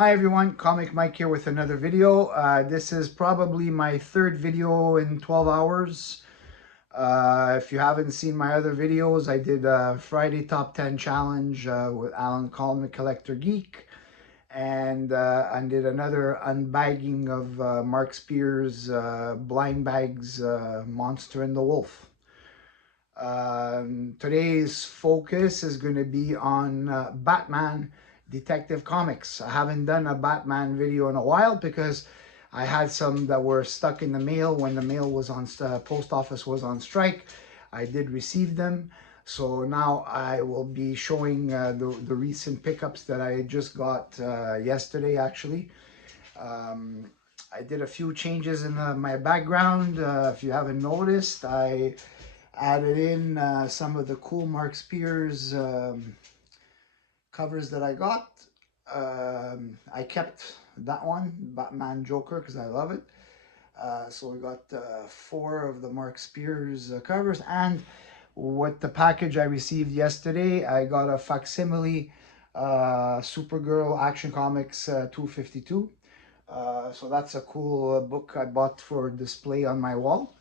Hi everyone, Comic Mike here with another video. This is probably my third video in 12 hours. If you haven't seen my other videos, I did a Friday Top 10 Challenge with Alan Coleman, Collector Geek. And I did another unbagging of Mark Spears' Blind Bags Monster and the Wolf. Today's focus is going to be on Batman Detective Comics. I haven't done a Batman video in a while because I had some that were stuck in the mail when the mail was on, post office was on strike. I did receive them. So now I will be showing the recent pickups that I just got yesterday actually. I did a few changes in my background. If you haven't noticed, I added in some of the cool Mark Spears covers that I got. I kept that one, Batman Joker, because I love it. So we got 4 of the Mark Spears covers, and with the package I received yesterday, I got a facsimile Supergirl Action Comics 252. So that's a cool book I bought for display on my wall.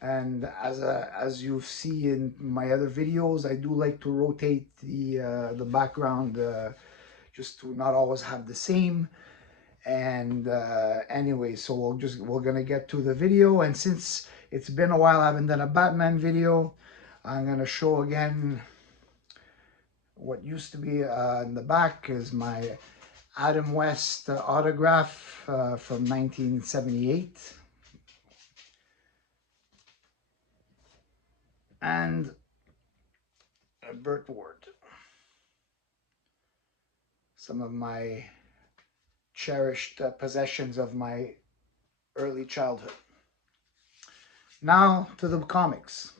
And as you see in my other videos, I do like to rotate the background just to not always have the same. And anyway, so we're gonna get to the video. And since it's been a while I haven't done a Batman video, I'm gonna show again what used to be in the back is my Adam West autograph from 1978. And Burt Ward. Some of my cherished possessions of my early childhood. Now to the comics.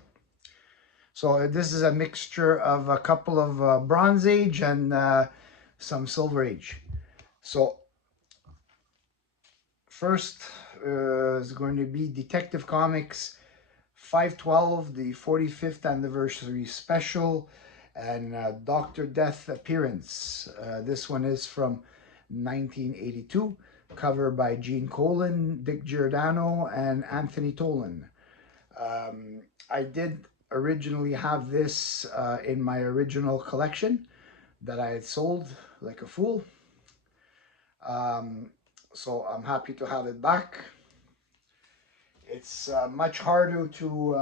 So this is a mixture of a couple of Bronze Age and some Silver Age. So first is going to be Detective Comics 512, the 45th anniversary special, and Dr. Death appearance. This one is from 1982, cover by Gene Colan, Dick Giordano, and Anthony Tolan. I did originally have this in my original collection that I had sold like a fool. So I'm happy to have it back. It's much harder to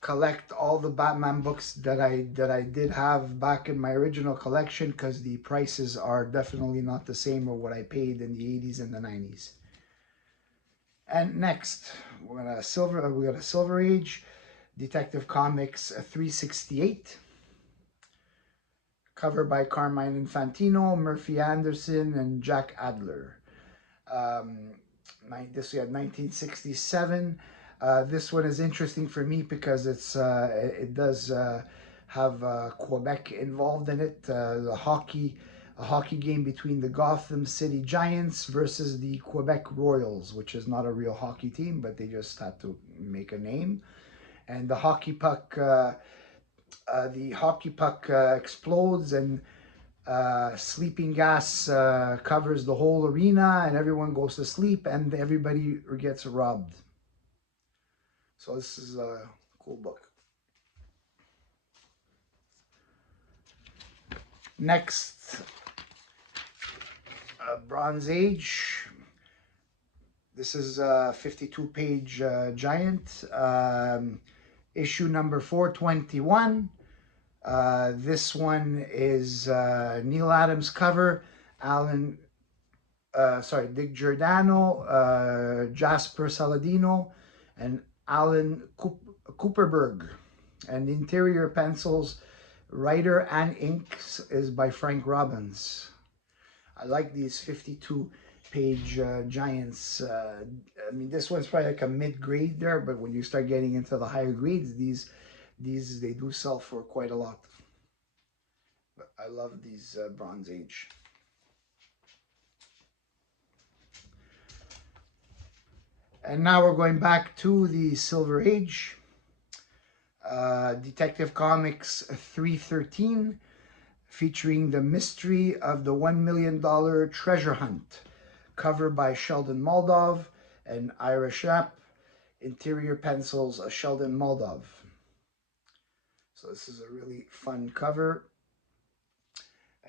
collect all the Batman books that I did have back in my original collection because the prices are definitely not the same of what I paid in the 80s and the 90s. And next, we got a Silver Age Detective Comics 368, cover by Carmine Infantino, Murphy Anderson, and Jack Adler. This we had 1967. This one is interesting for me because it does have Quebec involved in it. A hockey game between the Gotham City Giants versus the Quebec Royals, which is not a real hockey team, but they just had to make a name. And the hockey puck explodes, and sleeping gas covers the whole arena, and everyone goes to sleep, and everybody gets robbed. So this is a cool book. Next, Bronze Age. This is a 52-page giant. Issue number 421. This one is Neal Adams cover, Dick Giordano, Jasper Saladino, and Alan Cooperberg. And the interior pencils, writer and inks is by Frank Robbins. I like these 52-page giants. I mean, this one's probably like a mid-grade there, but when you start getting into the higher grades, these they do sell for quite a lot. But I love these Bronze Age. And now we're going back to the Silver Age. Detective Comics 313, featuring The Mystery of the $1 Million Treasure Hunt, cover by Sheldon Moldoff and Ira Schnapp, interior pencils Sheldon Moldoff. So this is a really fun cover.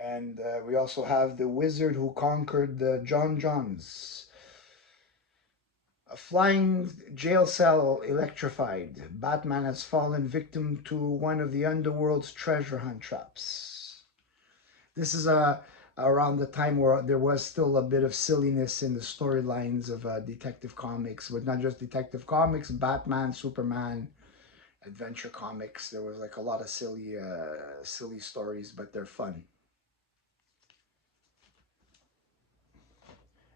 And we also have The Wizard Who Conquered the John Johns. A flying jail cell electrified. Batman has fallen victim to one of the underworld's treasure hunt traps. This is around the time where there was still a bit of silliness in the storylines of Detective Comics, but not just Detective Comics, Batman, Superman, Adventure Comics. There was like a lot of silly stories, but they're fun.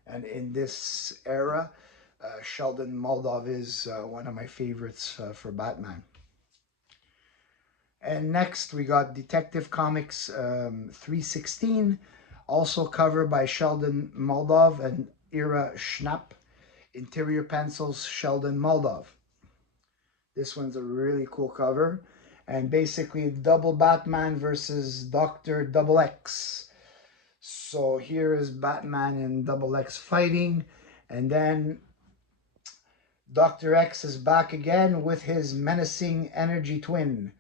And in this era, Sheldon Moldoff is one of my favorites for Batman. And next we got Detective Comics 316, also covered by Sheldon Moldoff and Ira Schnapp. Interior pencils Sheldon Moldoff. This one's a really cool cover. And basically double Batman versus Dr. Double X. So here is Batman and Double X fighting, and then Dr. X is back again with his menacing energy twin,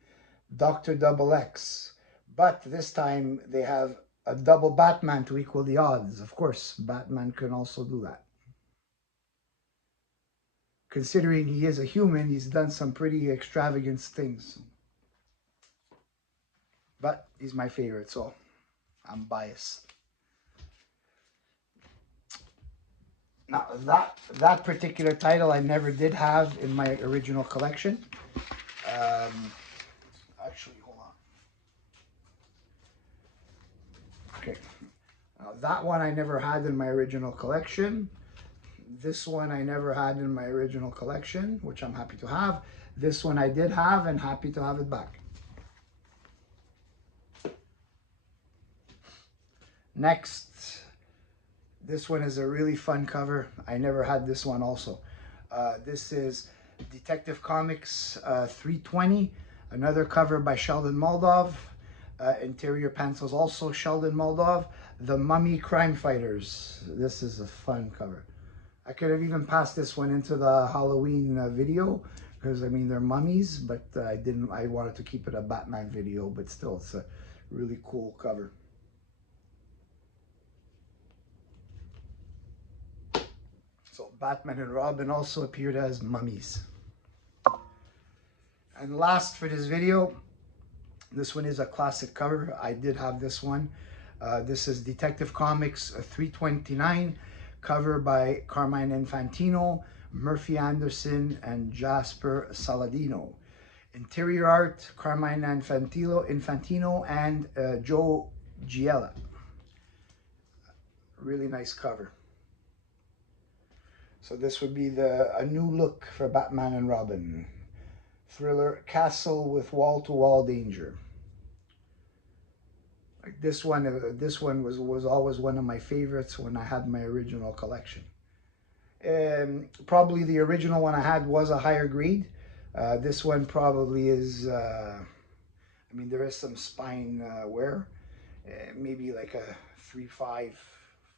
Dr. Double X. But this time they have a double Batman to equal the odds. Of course, Batman can also do that. Considering he is a human, he's done some pretty extravagant things. But he's my favorite, so I'm biased. Now, that particular title I never did have in my original collection. Actually, hold on. Okay. Now, that one I never had in my original collection. This one I never had in my original collection, which I'm happy to have. This one I did have and happy to have it back. Next, this one is a really fun cover. I never had this one also. This is Detective Comics 320, another cover by Sheldon Moldoff. Interior pencils also Sheldon Moldoff. The Mummy Crime Fighters. This is a fun cover. I could have even passed this one into the Halloween video because, I mean, they're mummies, but I didn't. I wanted to keep it a Batman video, but still, it's a really cool cover. So Batman and Robin also appeared as mummies. And last for this video, this one is a classic cover. I did have this one. This is Detective Comics 329, cover by Carmine Infantino, Murphy Anderson, and Jasper Saladino. Interior art, Carmine Infantino and Joe Giella. Really nice cover. So this would be a new look for Batman and Robin. Thriller castle with wall-to-wall danger. Like this one was always one of my favorites when I had my original collection. Probably the original one I had was a higher grade. This one probably is, I mean, there is some spine wear. Maybe like a 3.5,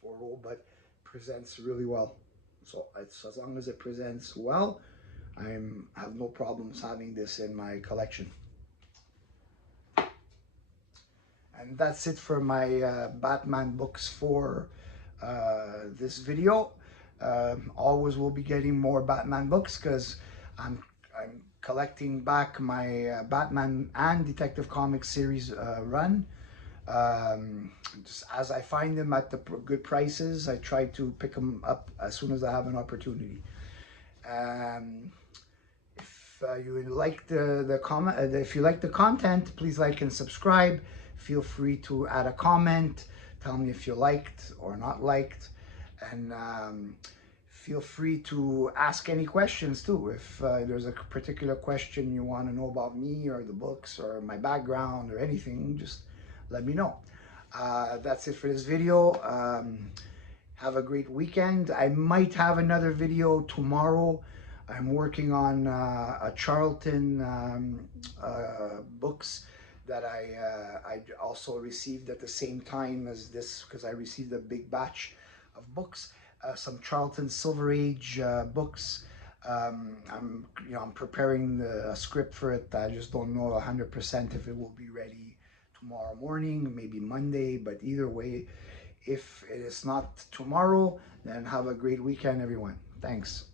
4.0, but presents really well. So as long as it presents well, I have no problems having this in my collection. And that's it for my Batman books for this video. Always will be getting more Batman books because I'm collecting back my Batman and Detective Comics series run. Just as I find them at the good prices, I try to pick them up as soon as I have an opportunity. If you like if you like the content, please like and subscribe. Feel free to add a comment, tell me if you liked or not liked, and feel free to ask any questions too. If there's a particular question you want to know about me or the books or my background or anything, just let me know. That's it for this video. Have a great weekend. I might have another video tomorrow. I'm working on a Charlton books that I also received at the same time as this, because I received a big batch of books, some Charlton Silver Age books. I'm preparing a script for it. I just don't know 100% if it will be ready tomorrow morning, maybe Monday, but either way, if it is not tomorrow, then have a great weekend, everyone. Thanks.